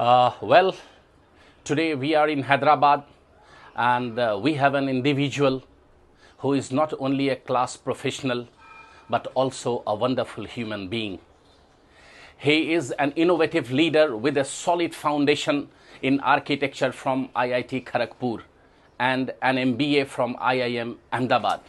Well, today we are in Hyderabad and we have an individual who is not only a class professional but also a wonderful human being. He is an innovative leader with a solid foundation in architecture from IIT Kharagpur and an MBA from IIM Ahmedabad.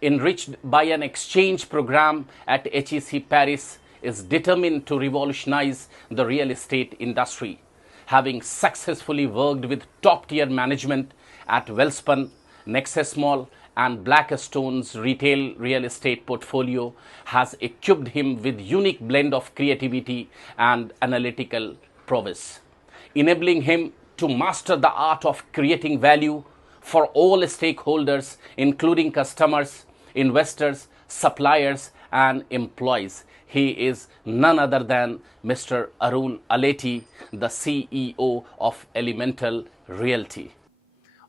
Enriched by an exchange program at HEC Paris, is determined to revolutionize the real estate industry, having successfully worked with top-tier management at Wellspun, Nexus Mall, and Blackstone's retail real estate portfolio has equipped him with unique blend of creativity and analytical prowess, enabling him to master the art of creating value for all stakeholders, including customers, investors, suppliers, and employees. He is none other than Mr. Arun Aleti, the CEO of Elemental Realty.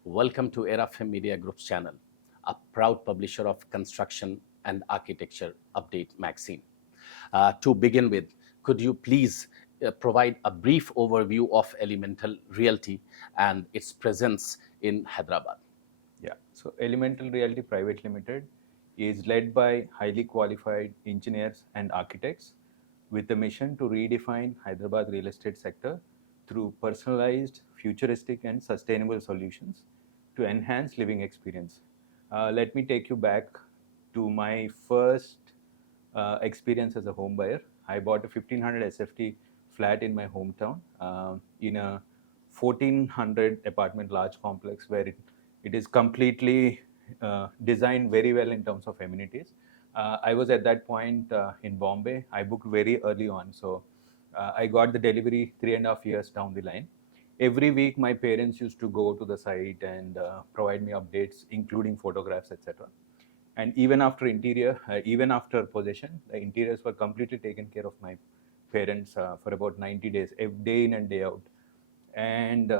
Welcome to Erafem Media Group's channel, a proud publisher of construction and architecture update magazine. To begin with, could you please provide a brief overview of Elemental Realty and its presence in Hyderabad? Yeah, so Elemental Realty Private Limited is led by highly qualified engineers and architects with the mission to redefine Hyderabad real estate sector through personalized, futuristic and sustainable solutions to enhance living experience. Let me take you back to my first experience as a home buyer. I bought a 1500 SFT flat in my hometown in a 1400 apartment large complex where it is completely designed very well in terms of amenities. I was at that point in Bombay. I booked very early on, so I got the delivery 3.5 years down the line. Every week, my parents used to go to the site and provide me updates, including photographs, etc. And even after possession, the interiors were completely taken care of my parents for about 90 days, day in and day out. And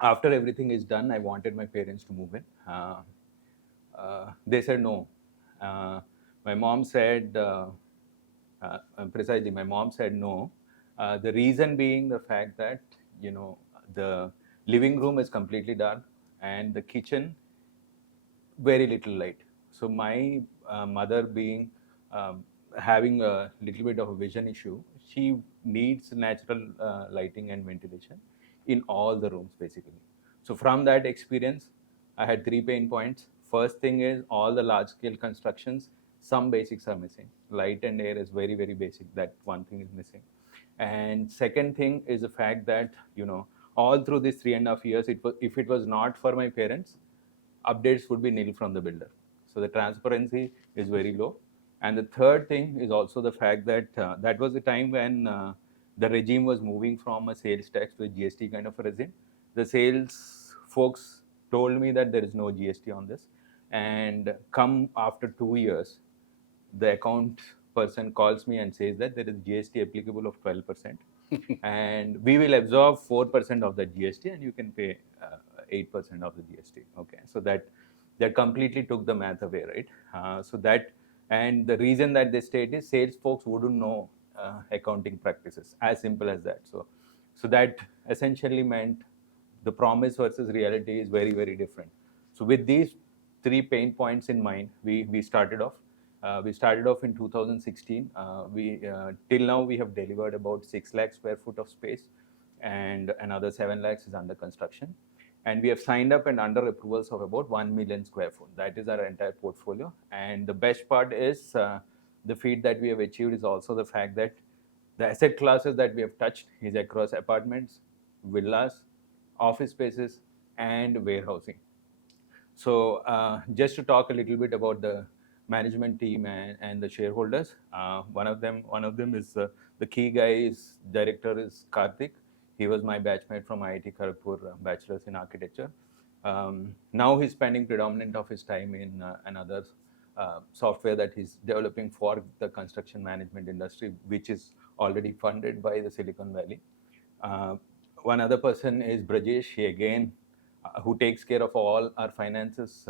after everything is done, I wanted my parents to move in. They said no. My mom said, precisely, my mom said no. The reason being the fact that, the living room is completely dark and the kitchen very little light. So my mother being having a little bit of a vision issue, she needs natural lighting and ventilation in all the rooms basically. So from that experience, I had 3 pain points. First thing is all the large scale constructions, some basics are missing. Light and air is very, very basic. That one thing is missing. And second thing is the fact that, all through these 3.5 years, if it was not for my parents, updates would be nil from the builder. So the transparency is very low. And the third thing is also the fact that that was the time when the regime was moving from a sales tax to a GST kind of a regime. The sales folks told me that there is no GST on this. And come after 2 years, the account person calls me and says that there is GST applicable of 12%. And we will absorb 4% of the GST and you can pay 8% of the GST. Okay, so that completely took the math away, right? And the reason that they state is sales folks wouldn't know accounting practices, as simple as that. So that essentially meant the promise versus reality is very, very different. So with these 3 pain points in mind, we started off. We started off in 2016. Till now we have delivered about 6 lakh square foot of space, and another 7 lakhs is under construction. And we have signed up and under approvals of about 1 million square foot. That is our entire portfolio. And the best part is the feat that we have achieved is also the fact that the asset classes that we have touched is across apartments, villas, office spaces, and warehousing. So just to talk a little bit about the management team and the shareholders, one of them is the key guy is director is Karthik. He was my batchmate from IIT Kharagpur, bachelor's in architecture. Now he's spending predominant of his time in another software that he's developing for the construction management industry, which is already funded by the Silicon Valley. One other person is Brajesh. He again, who takes care of all our finances.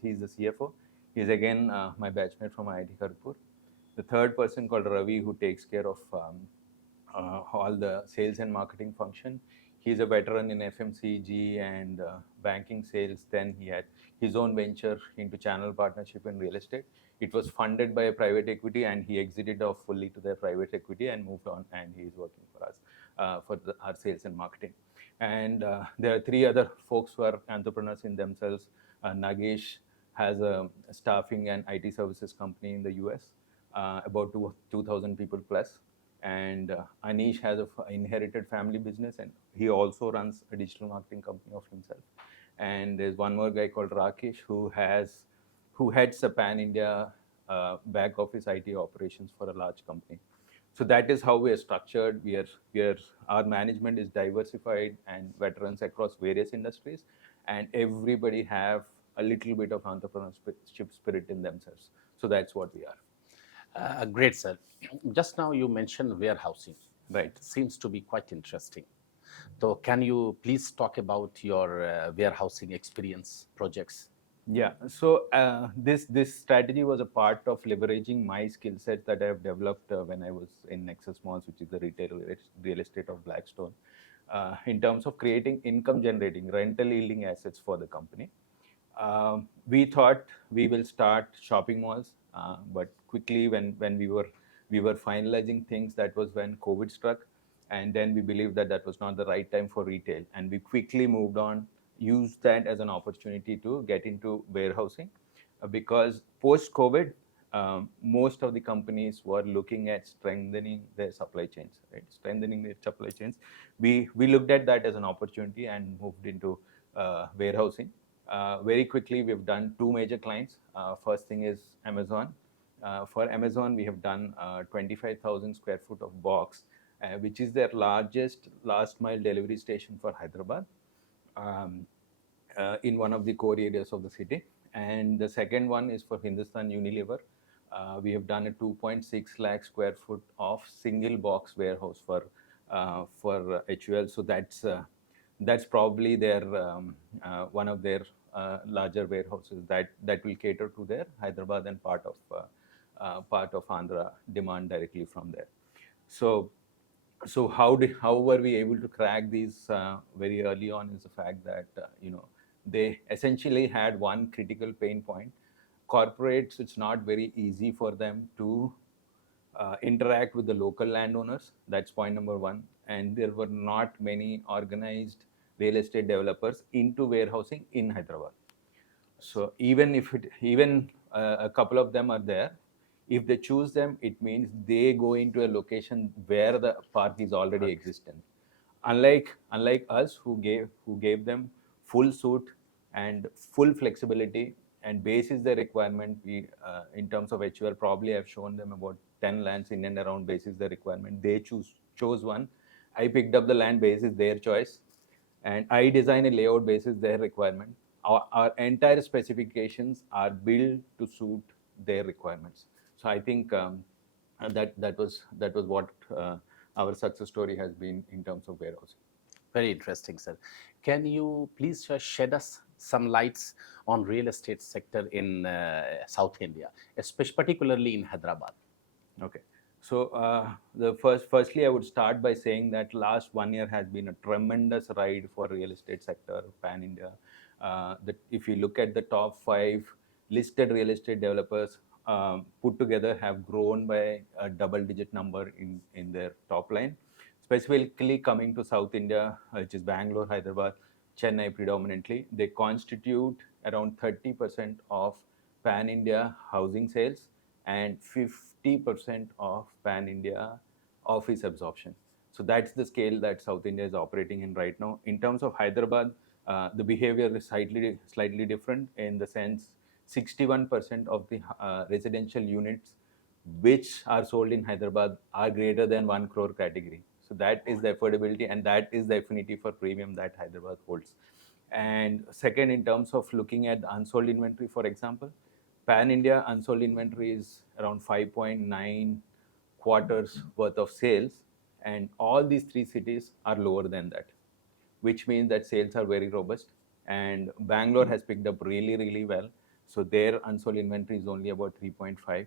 He's the CFO. He's again my batchmate from IIT Kharagpur. The third person called Ravi, who takes care of all the sales and marketing function. He's a veteran in FMCG and banking sales. Then he had his own venture into channel partnership in real estate. It was funded by a private equity, and he exited off fully to their private equity and moved on. And he is working for us for our sales and marketing. And there are three other folks who are entrepreneurs in themselves. Nagesh has a staffing and IT services company in the US, about 2,000 people plus. And Anish has a inherited family business, and he also runs a digital marketing company of himself. And there's one more guy called Rakesh who heads a pan India back office IT operations for a large company. So that is how we are structured. We are our management is diversified and veterans across various industries, and everybody have a little bit of entrepreneurship spirit in themselves. So that's what we are. Great, sir. Just now you mentioned warehousing. Right. It seems to be quite interesting. So, can you please talk about your warehousing experience projects? Yeah. So this strategy was a part of leveraging my skill set that I have developed when I was in Nexus Malls, which is the retail real estate of Blackstone, in terms of creating income generating rental yielding assets for the company. We thought we will start shopping malls, but quickly when we were finalizing things, that was when COVID struck, and then we believed that that was not the right time for retail, and we quickly moved on, used that as an opportunity to get into warehousing, because post COVID, most of the companies were looking at strengthening their supply chains, right? Strengthening their supply chains. We looked at that as an opportunity and moved into warehousing. Very quickly, we've done two major clients. First thing is Amazon. For Amazon, we have done 25,000 square foot of box, which is their largest last mile delivery station for Hyderabad, um, in one of the core areas of the city. And the second one is for Hindustan Unilever. We have done a 2.6 lakh square foot of single box warehouse for HUL. So that's probably their one of their larger warehouses that will cater to their Hyderabad and part of Andhra demand directly from there. So how were we able to crack these very early on is the fact that they essentially had one critical pain point. Corporates, it's not very easy for them to interact with the local landowners. That's point number one. And there were not many organized real estate developers into warehousing in Hyderabad. So even a couple of them are there, if they choose them, it means they go into a location where the park is already existent. Unlike us, who gave them full suit and full flexibility, and basis their requirement, we in terms of HUL probably have shown them about 10 lands in and around basis their requirement. They chose one. I picked up the land basis their choice, and I design a layout basis their requirement. Our entire specifications are built to suit their requirements. So I think that was what our success story has been in terms of warehousing. Very interesting, sir. Can you please shed us some lights on real estate sector in South India, especially particularly in Hyderabad? Okay. So firstly, I would start by saying that last 1 year has been a tremendous ride for real estate sector pan India. That if you look at the top 5 listed real estate developers, put together have grown by a double-digit number in their top line. Specifically coming to South India, which is Bangalore, Hyderabad, Chennai predominantly, they constitute around 30% of pan India housing sales and 50% of pan India office absorption. So that's the scale that South India is operating in right now. In terms of Hyderabad, the behavior is slightly different, in the sense 61% of the residential units which are sold in Hyderabad are greater than 1 crore category. So that is the affordability, and that is the affinity for premium that Hyderabad holds. And second, in terms of looking at unsold inventory, for example, pan India unsold inventory is around 5.9 quarters worth of sales, and all these three cities are lower than that, which means that sales are very robust. And Bangalore has picked up really well. So their unsold inventory is only about 3.5.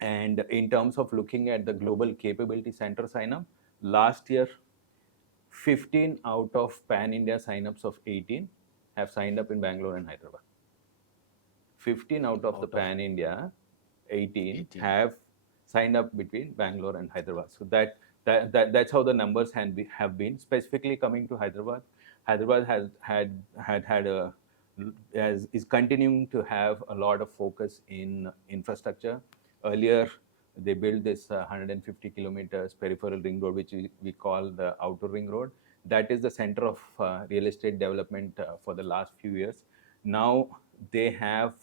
And in terms of looking at the global capability center sign up, last year, 15 out of Pan India signups of 18 have signed up in Bangalore and Hyderabad. 15 out of the Pan India 18 have signed up between Bangalore and Hyderabad. So that's how the numbers have been. Specifically coming to Hyderabad, Hyderabad has had a is continuing to have a lot of focus in infrastructure. Earlier, they built this 150 kilometers peripheral ring road, which we call the outer ring road. That is the center of real estate development for the last few years. Now they have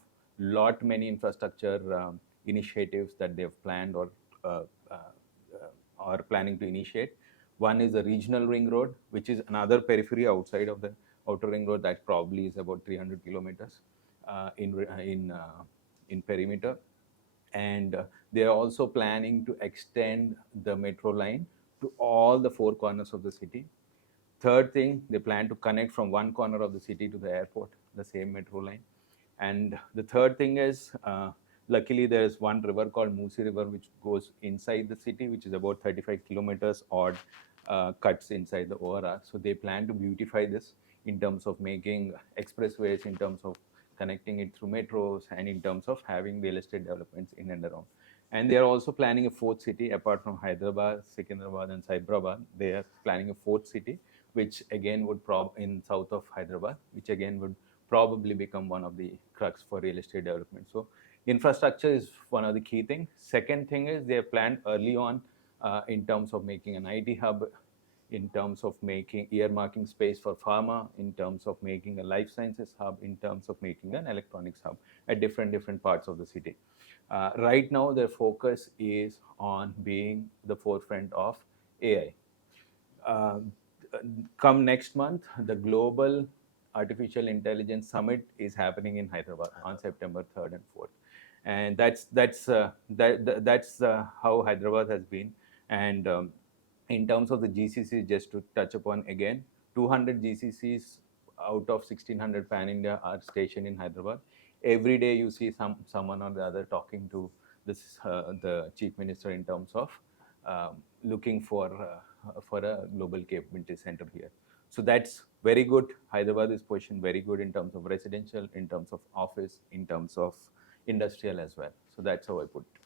many infrastructure initiatives that they have planned uh, uh, or planning to initiate. One is a regional ring road, which is another periphery outside of the outer ring road that probably is about 300 kilometers in perimeter. And they are also planning to extend the metro line to all the four corners of the city. Third thing, they plan to connect from one corner of the city to the airport, the same metro line. And the third thing is, luckily, there is one river called Musi River, which goes inside the city, which is about 35 kilometers odd cuts inside the ORR. So they plan to beautify this in terms of making expressways, in terms of connecting it through metros, and in terms of having real estate developments in and around. And they are also planning a fourth city apart from Hyderabad, Secunderabad, and Cyberabad. They are planning a fourth city, which again would in south of Hyderabad, which again would probably become one of the crux for real estate development. So infrastructure is one of the key things. Second thing is they have planned early on in terms of making an IT hub, in terms of making earmarking space for pharma, in terms of making a life sciences hub, in terms of making an electronics hub at different parts of the city. Right now, their focus is on being the forefront of AI. Uh, Come next month, the Global Artificial Intelligence Summit is happening in Hyderabad on September 3rd and 4th, and that's how Hyderabad has been. And in terms of the GCC, just to touch upon again, 200 GCCs out of 1600 Pan India are stationed in Hyderabad. Every day you see someone or the other talking to the chief minister in terms of looking for a global capability center here. So that's very good. Hyderabad is positioned very good in terms of residential, in terms of office, in terms of industrial as well. So that's how I put it.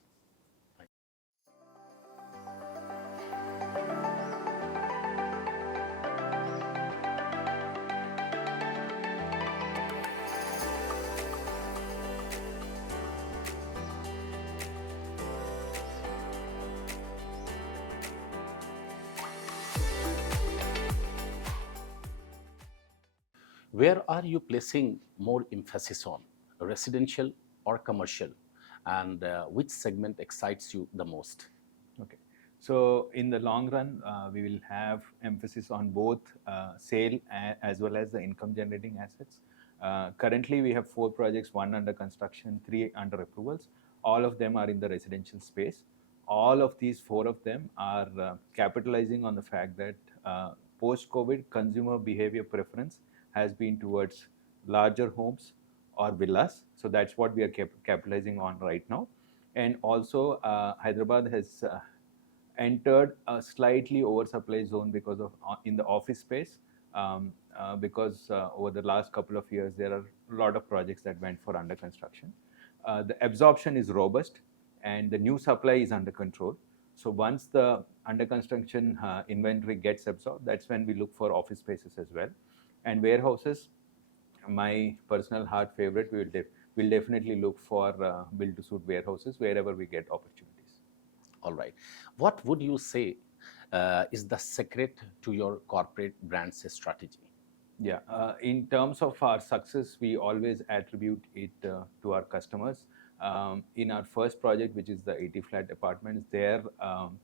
Where are you placing more emphasis on, residential or commercial? And which segment excites you the most? Okay. So in the long run, we will have emphasis on both sale as well as the income generating assets. Currently, we have 4 projects, 1 under construction, 3 under approvals. All of them are in the residential space. All of these 4 of them are capitalizing on the fact that post-COVID consumer behavior preference has been towards larger homes or villas. So that's what we are capitalizing on right now. And also, Hyderabad has entered a slightly oversupply zone because of in the office space. Because over the last couple of years, there are a lot of projects that went for under construction. The absorption is robust, and the new supply is under control. So once the under construction inventory gets absorbed, that's when we look for office spaces as well. And warehouses, my personal heart favorite, we'll definitely look for build to suit warehouses wherever we get opportunities. All right. What would you say is the secret to your corporate brand's strategy? Yeah, in terms of our success, we always attribute it to our customers. In our first project, which is the 80 flat apartments, there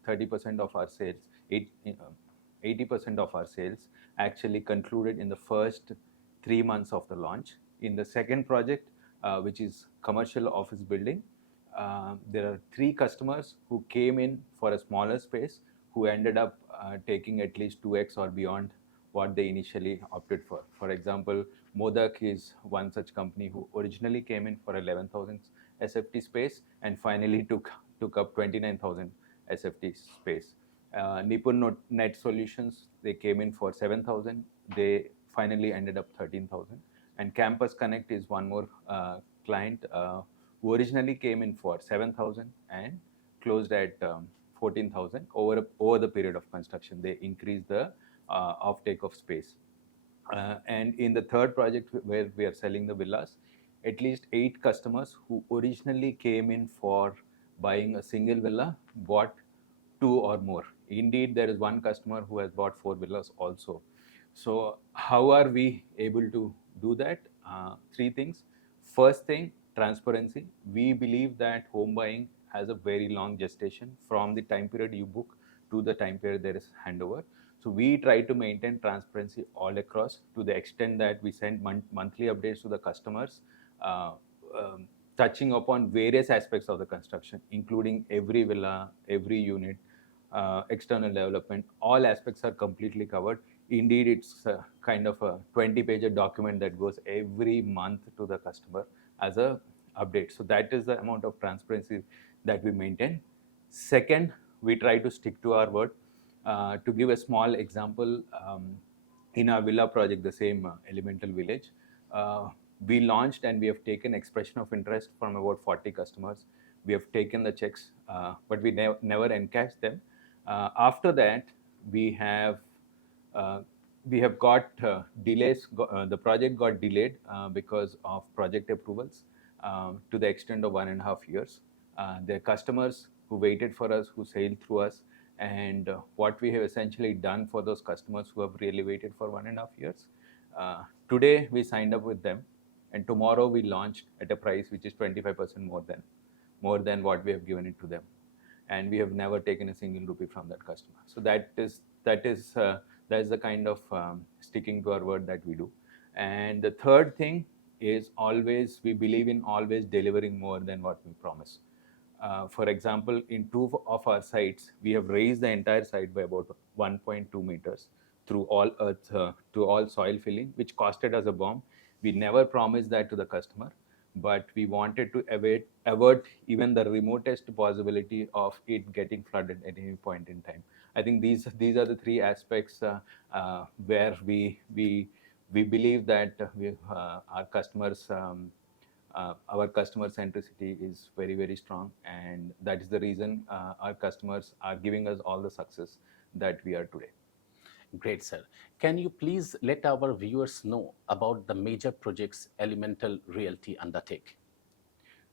30% of our sales, 80% of our sales actually concluded in the first 3 months of the launch. In the second project, which is commercial office building, there are 3 customers who came in for a smaller space who ended up taking at least 2x or beyond what they initially opted for. For example, Modak is one such company who originally came in for 11,000 SFT space and finally took up 29,000 SFT space. Net Solutions, they came in for 7,000. They finally ended up 13,000. And Campus Connect is one more client who originally came in for 7,000 and closed at 14,000 over the period of construction. They increased the offtake of space. And in the third project where we are selling the villas, at least 8 customers who originally came in for buying a single villa bought 2 or more. Indeed, there is one customer who has bought 4 villas also. So, how are we able to do that? Three things. First thing, transparency. We believe that home buying has a very long gestation from the time period you book to the time period there is handover. So we try to maintain transparency all across to the extent that we send monthly updates to the customers, uh, um, touching upon various aspects of the construction, including every villa, every unit, external development. All aspects are completely covered. Indeed, it's kind of a 20-page document that goes every month to the customer as a update. So that is the amount of transparency that we maintain. Second, we try to stick to our word. To give a small example, in our villa project, the same Elemental Village, we launched and we have taken expression of interest from about 40 customers. We have taken the checks, but we never encashed them. After that, we have uh, we have got delays. The project got delayed because of project approvals to the extent of 1.5 years. There are customers who waited for us, who sailed through us, and what we have essentially done for those customers who have really waited for 1.5 years. Uh, Today we signed up with them, and tomorrow we launched at a price which is 25% more than what we have given it to them, and we have never taken a single rupee from that customer. So that is the kind of sticking to our word that we do. And the third thing is, always we believe in always delivering more than what we promise. For example, in 2 of our sites, we have raised the entire site by about 1.2 meters through all earth, to all soil filling, which costed us a bomb. We never promised that to the customer, but we wanted to avert even the remotest possibility of it getting flooded at any point in time. I think these are the three aspects where we believe that our customer centricity is very, very strong, and that is the reason our customers are giving us all the success that we are today. Great, sir. Can you please let our viewers know about the major projects Elemental Realty undertake?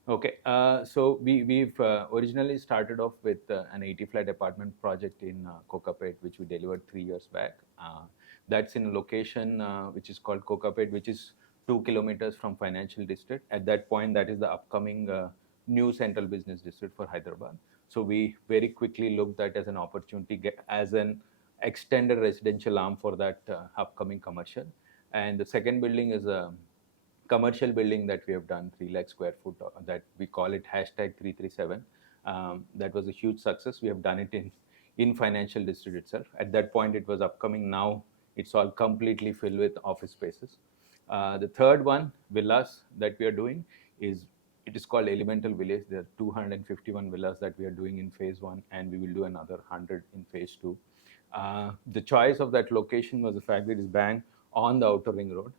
Okay, so we've originally started off with an 80-flat apartment project in Kokapet, which we delivered 3 years back. That's in a location which is called Kokapet, which is 2 kilometers from Financial District. At that point, that is the upcoming new central business district for Hyderabad. So we very quickly looked at as an opportunity, as an extended residential arm for that upcoming commercial. And the second building is a commercial building that we have done, 3 lakh square foot, that we call it hashtag 337. That was a huge success. We have done it in Financial District itself. At that point, it was upcoming. Now it's all completely filled with office spaces. The third one, villas, that we are doing it is called Elemental Village. There are 251 villas that we are doing in phase 1, and we will do another 100 in phase 2. The choice of that location was the fact that it is bang on the outer ring road.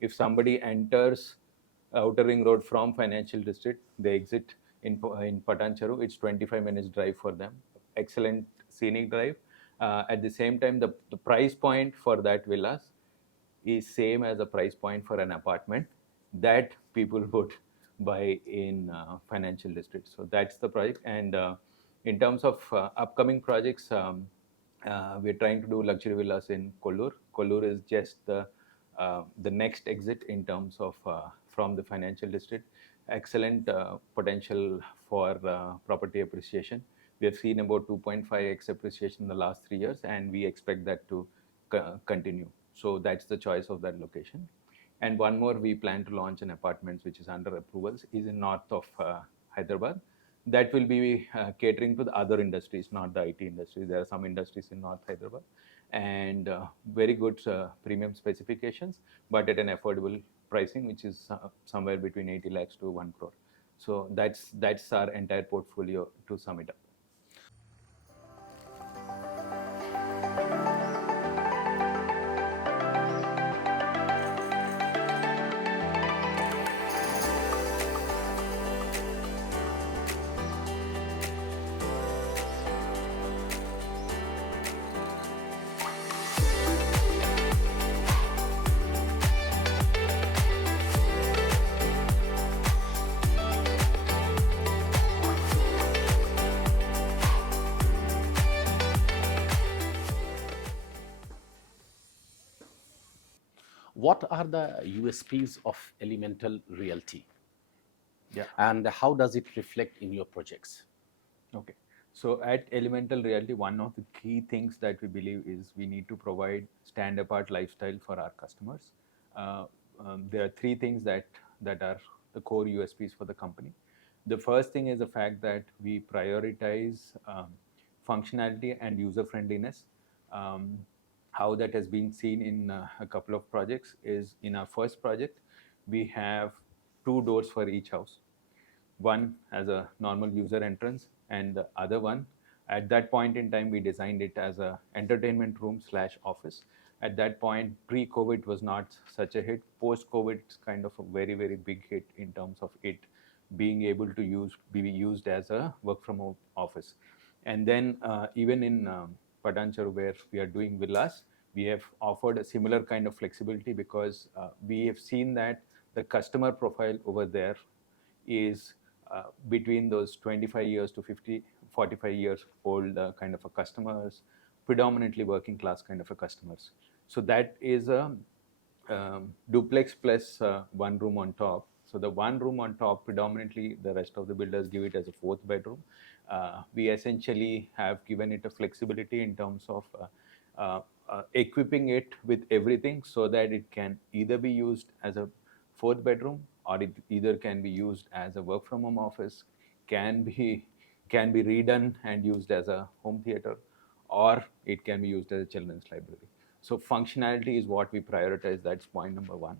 If somebody enters outer ring road from Financial District, they exit in Patancheru. It's 25 minutes drive for them. Excellent scenic drive. At the same time, the price point for that villas is same as the price point for an apartment that people would buy in Financial District. So that's the project. And in terms of upcoming projects, we're trying to do luxury villas in Kollur. Kollur is just the next exit in terms of from the Financial District. Excellent potential for property appreciation. We have seen about 2.5x appreciation in the last 3 years, and we expect that to continue. So that's the choice of that location. And one more, we plan to launch an apartments which is under approvals, is in north of Hyderabad. That will be catering to the other industries, not the IT industry. There are some industries in North Hyderabad, and very good premium specifications, but at an affordable pricing, which is somewhere between 80 lakhs to 1 crore. So that's our entire portfolio to sum it up. What are the USPs of Elemental Realty, Yeah. and how does it reflect in your projects? Okay. So at Elemental Realty, one of the key things that we believe is we need to provide stand apart lifestyle for our customers. Uh, there are three things that are the core USPs for the company. The first thing is the fact that we prioritize functionality and user friendliness. Um, how that has been seen in a couple of projects is in our first project, we have two doors for each house, one as a normal user entrance and the other one, at that point in time we designed it as a entertainment room slash office. At that point, pre-COVID was not such a hit. Post-COVID, it's kind of a very very big hit in terms of it being able to be used as a work from home office. And then even in Patanchar, where we are doing villas, we have offered a similar kind of flexibility because we have seen that the customer profile over there is between those 25 years to 50, 45 years old kind of a customers, predominantly working class kind of a customers. So that is a duplex plus one room on top. So the one room on top, predominantly the rest of the builders give it as a fourth bedroom. We essentially have given it a flexibility in terms of equipping it with everything so that it can either be used as a fourth bedroom, or it either can be used as a work from home office, can be can be redone and used as a home theater, or it can be used as a children's library. So functionality is what we prioritize. That's point number one.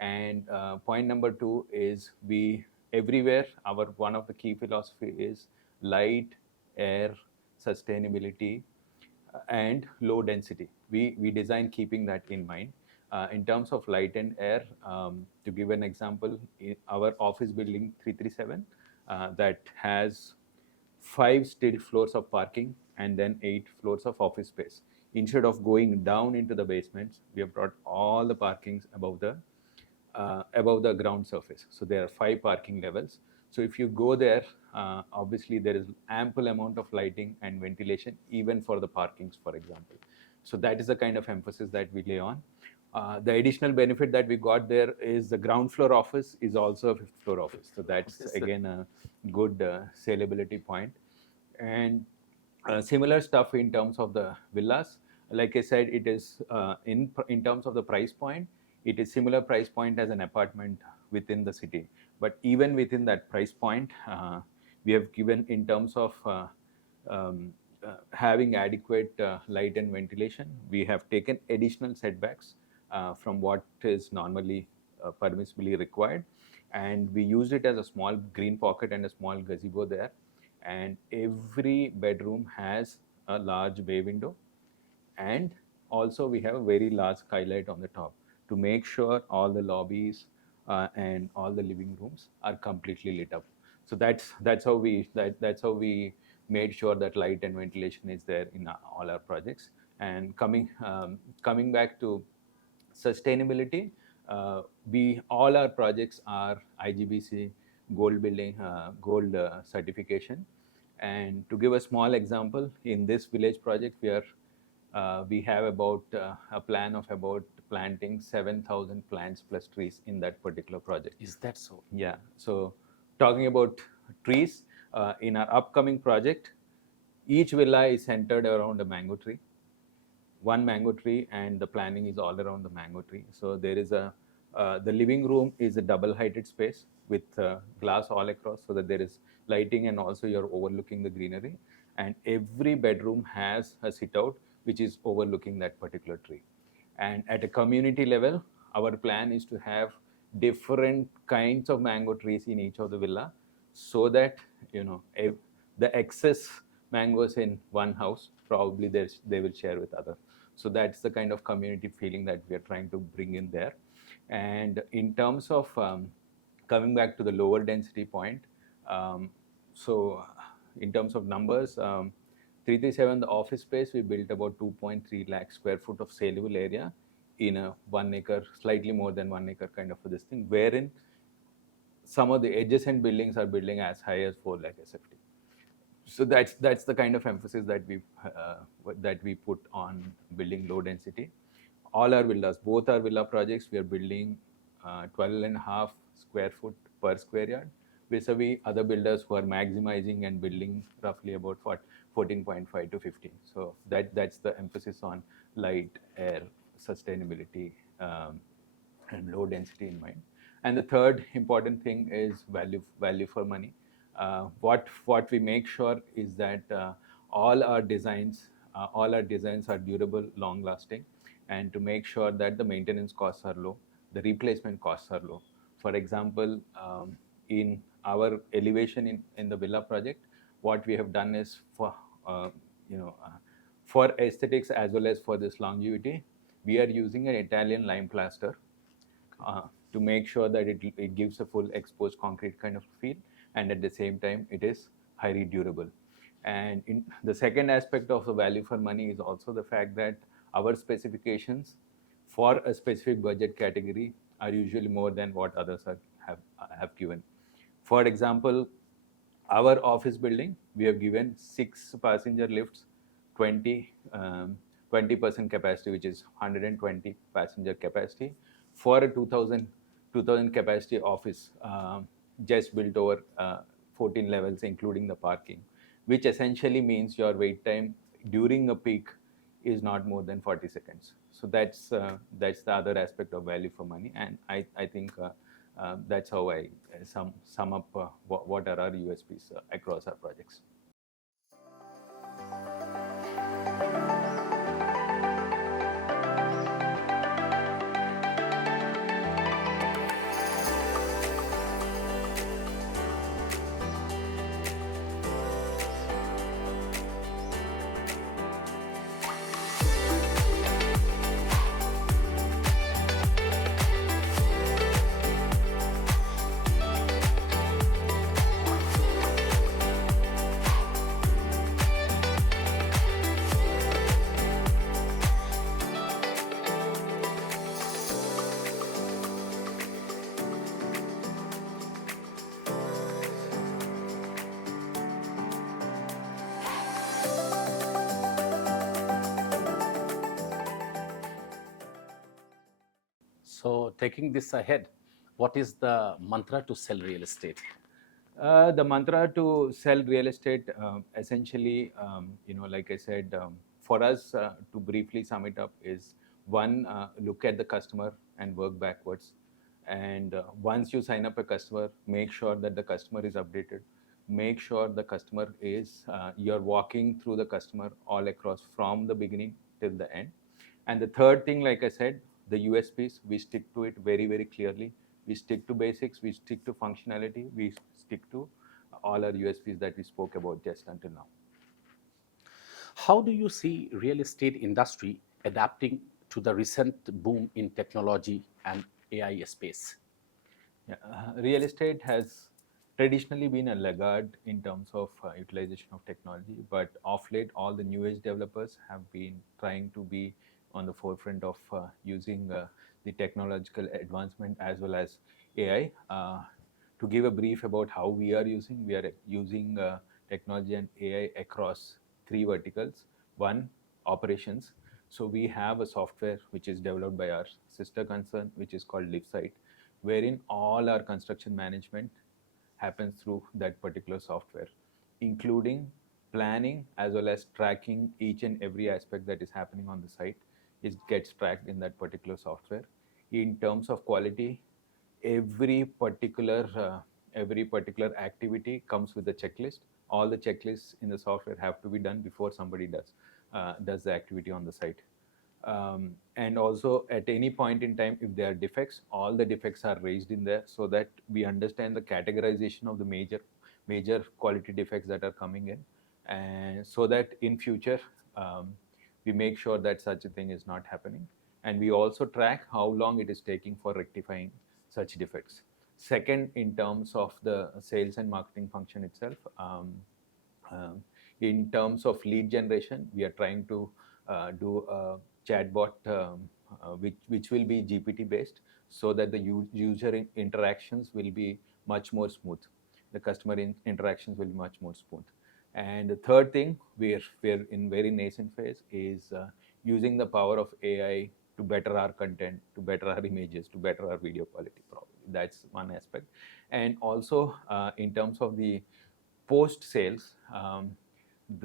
And point number two is we everywhere our one of the key philosophy is light, air, sustainability, and low density. We design keeping that in mind. In terms of light and air, to give an example, our office building 337 that has five still floors of parking and then 8 floors of office space. Instead of going down into the basements, we have brought all the parkings above the ground surface. So there are 5 parking levels. So if you go there, obviously there is ample amount of lighting and ventilation even for the parkings, for example. So that is the kind of emphasis that we lay on. The additional benefit that we got there is the ground floor office is also a fifth floor office. So that's again a good saleability point. And similar stuff in terms of the villas. Like I said, it is in terms of the price point, it is similar price point as an apartment within the city. But even within that price point, we have given in terms of having adequate light and ventilation. We have taken additional setbacks from what is normally permissibly required, and we used it as a small green pocket and a small gazebo there. And every bedroom has a large bay window, and also we have a very large skylight on the top to make sure all the lobbies and all the living rooms are completely lit up. So that's how we made sure that light and ventilation is there in all our projects. And coming back to sustainability, we all our projects are IGBC gold certification. And to give a small example, in this village project, we have about a plan of about planting 7,000 plants plus trees in that particular project. Is that so? Yeah. So talking about trees, in our upcoming project, each villa is centered around a mango tree, one mango tree, and the planning is all around the mango tree. So there is the living room is a double heighted space with glass all across, so that there is lighting and also you're overlooking the greenery. And every bedroom has a sit out which is overlooking that particular tree. And at a community level, our plan is to have different kinds of mango trees in each of the villa, so that if the excess mangoes in one house, probably they will share with others. So that's the kind of community feeling that we are trying to bring in there. And in terms of coming back to the lower density point, so in terms of numbers, 337, the office space, we built about 2.3 lakh square foot of saleable area in a 1 acre, slightly more than 1 acre kind of this thing, wherein some of the adjacent buildings are building as high as 4 lakh SFT. So that's the kind of emphasis that we put on building low density. all our villas, both our villa projects, we are building 12.5 square foot per square yard, vis-a-vis other builders who are maximizing and building roughly about 14.5 to 15. So that's the emphasis on light, air, sustainability, and low density in mind. And the third important thing is value for money. What we make sure is that all our designs are durable, long lasting, and to make sure that the maintenance costs are low, the replacement costs are low. For example, in our elevation in the villa project, what we have done is uh, you know uh, for aesthetics as well as for this longevity, we are using an Italian lime plaster uh, to make sure that it gives a full exposed concrete kind of feel, and at the same time it is highly durable. And the second aspect of the value for money is also the fact that our specifications for a specific budget category are usually more than what others have given. For example, our office building, we have given 6 passenger lifts, 20 um, 20% capacity, which is 120 passenger capacity, for a 2000 capacity office, just built over 14 levels, including the parking, which essentially means your wait time during a peak is not more than 40 seconds. So that's the other aspect of value for money, and I think that's how I sum up what are our USPs across our projects. So, taking this ahead, what is the mantra to sell real estate? The mantra to sell real estate, essentially, like I said, for us, to briefly sum it up, is one, look at the customer and work backwards. And once you sign up a customer, make sure that the customer is updated. Make sure the customer is, you're walking through the customer all across from the beginning till the end. And the third thing, like I said, the USPs, we stick to it very, very clearly. We stick to basics, we stick to functionality, we stick to all our USPs that we spoke about just until now. How do you see real estate industry adapting to the recent boom in technology and AI space? Yeah, real estate has traditionally been a laggard in terms of utilization of technology, but of late, all the new age developers have been trying to be on the forefront of using the technological advancement as well as AI. To give a brief about how we are using technology and AI across three verticals. One, operations. So we have a software which is developed by our sister concern, which is called LiveSite, wherein all our construction management happens through that particular software, including planning as well as tracking each and every aspect that is happening on the site. It gets tracked in that particular software. In terms of quality, every particular activity comes with a checklist. All the checklists in the software have to be done before somebody does the activity on the site. And also, at any point in time, if there are defects, all the defects are raised in there, so that we understand the categorization of the major quality defects that are coming in, and so that in future, we make sure that such a thing is not happening. And we also track how long it is taking for rectifying such defects. Second, in terms of the sales and marketing function itself, um, in terms of lead generation, we are trying to do a chatbot, which will be GPT based, so that the user interactions will be much more smooth. The customer interactions will be much more smooth. And the third thing, we're in very nascent phase, is using the power of AI to better our content, to better our images, to better our video quality. Probably that's one aspect. And also in terms of the post sales,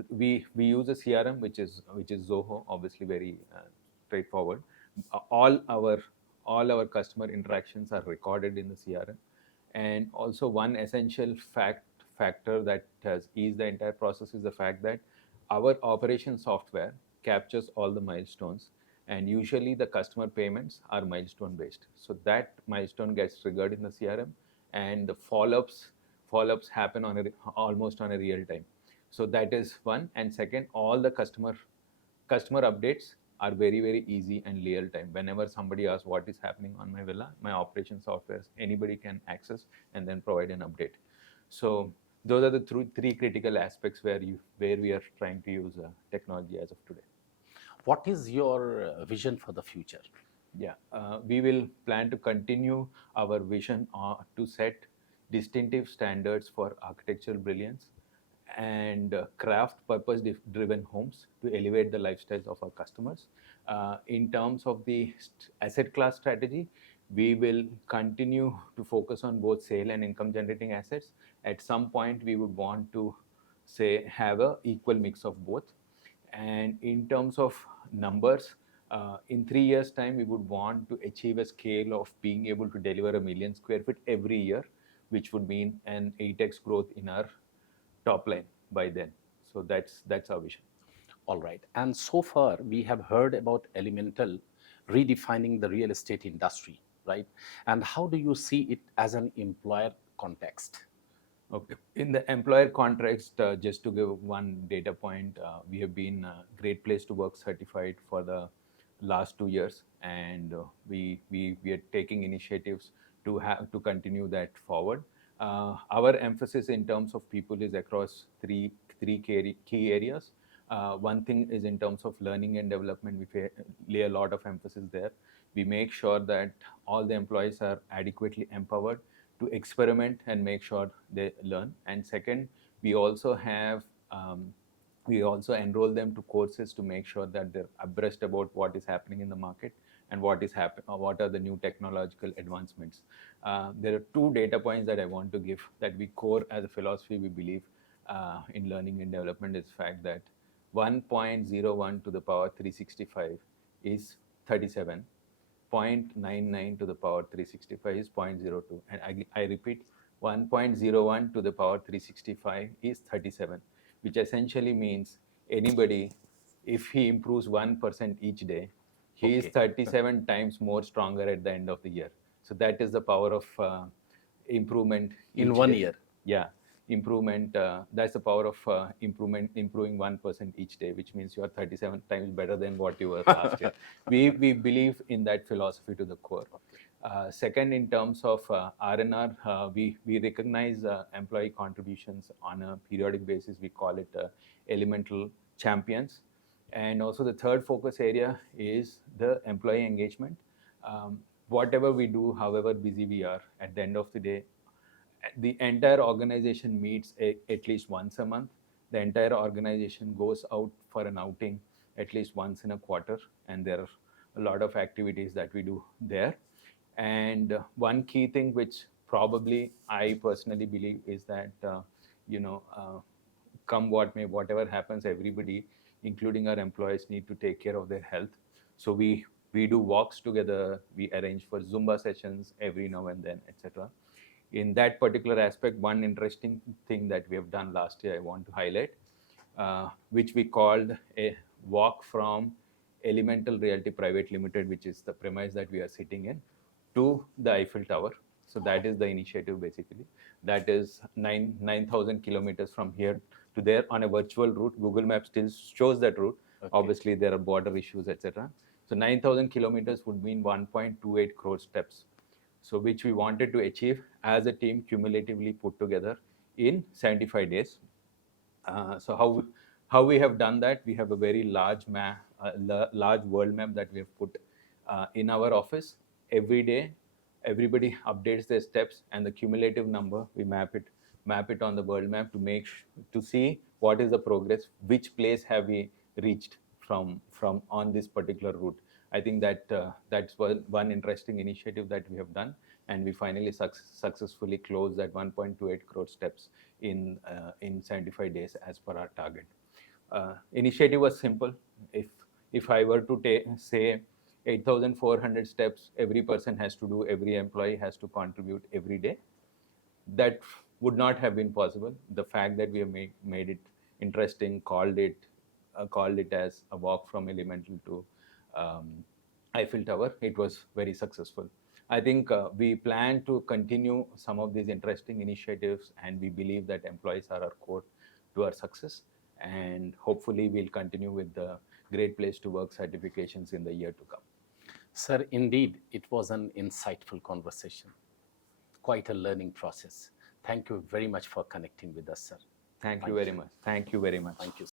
we use a CRM which is Zoho, obviously very straightforward. All our customer interactions are recorded in the CRM, and also one essential factor that has eased the entire process is the fact that our operation software captures all the milestones, and usually the customer payments are milestone based. So that milestone gets triggered in the CRM, and the follow-ups happen almost on a real time. So that is one. And second, all the customer updates are very very easy and real time. Whenever somebody asks what is happening on my villa, my operation software anybody can access and then provide an update. So those are the three critical aspects where we are trying to use technology as of today. What is your vision for the future? Yeah, we will plan to continue our vision to set distinctive standards for architectural brilliance and craft purpose driven homes to elevate the lifestyles of our customers. In terms of the asset class strategy, we will continue to focus on both sale and income generating assets. At some point, we would want to say have a equal mix of both. And in terms of numbers, in 3 years' time, we would want to achieve a scale of being able to deliver 1 million square feet every year, which would mean an 8x growth in our top line by then. So that's our vision. All right. And so far, we have heard about Elemental redefining the real estate industry, right? And how do you see it as an employer context? Okay. In the employer context, just to give one data point, we have been Great Place to Work certified for the last 2 years, and we are taking initiatives to continue that forward. Our emphasis in terms of people is across three key areas. One thing is in terms of learning and development. We lay a lot of emphasis there. We make sure that all the employees are adequately empowered to experiment and make sure they learn. And second, we also enroll them to courses to make sure that they're abreast about what is happening in the market and what are the new technological advancements. There are two data points that I want to give that we core as a philosophy. We believe in learning and development is the fact that 1.01 to the power 365 is 37. 0.99 to the power 365 is 0.02. And I repeat, 1.01 to the power 365 is 37, which essentially means anybody, if he improves 1% each day, he is 37 times more stronger at the end of the year. So that is the power of improvement in 1 year. Yeah, improvement. That's the power of improving 1% each day, which means you are 37 times better than what you were last year. We believe in that philosophy to the core. Second, in terms of R&R, we recognize employee contributions on a periodic basis. We call it Elemental Champions. And also the third focus area is the employee engagement. Whatever we do, however busy we are, at the end of the day, the entire organization meets at least once a month. The entire organization goes out for an outing at least once in a quarter, and there are a lot of activities that we do there. And one key thing which probably I personally believe is that come what may, whatever happens, everybody, including our employees, need to take care of their health. So we do walks together, we arrange for Zumba sessions every now and then, etc. In that particular aspect, one interesting thing that we have done last year I want to highlight, which we called a walk from Elemental Realty Private Limited, which is the premise that we are sitting in, to the Eiffel Tower. So that is the initiative basically. That is 9,000 kilometers from here to there on a virtual route. Google Maps still shows that route. Okay. Obviously, there are border issues, etc. So 9,000 kilometers would mean 1.28 crore steps. So which we wanted to achieve as a team cumulatively put together in 75 days. So how we have done that? We have a very large large world map that we have put in our office. Every day, everybody updates their steps, and the cumulative number we map it on the world map to to see what is the progress, which place have we reached from on this particular route. I think that that's one interesting initiative that we have done, and we finally successfully closed that 1.28 crore steps in 75 days as per our target. Initiative was simple. If I were to say 8,400 steps every person has to do, every employee has to contribute every day, that would not have been possible. The fact that we have made it interesting, called it as a walk from Elemental to Eiffel Tower, it was very successful. I think we plan to continue some of these interesting initiatives, and we believe that employees are our core to our success. And hopefully, we'll continue with the Great Place to Work certifications in the year to come. Sir, indeed, it was an insightful conversation, quite a learning process. Thank you very much for connecting with us, sir. Thank you very much. Thank you very much. Thank you.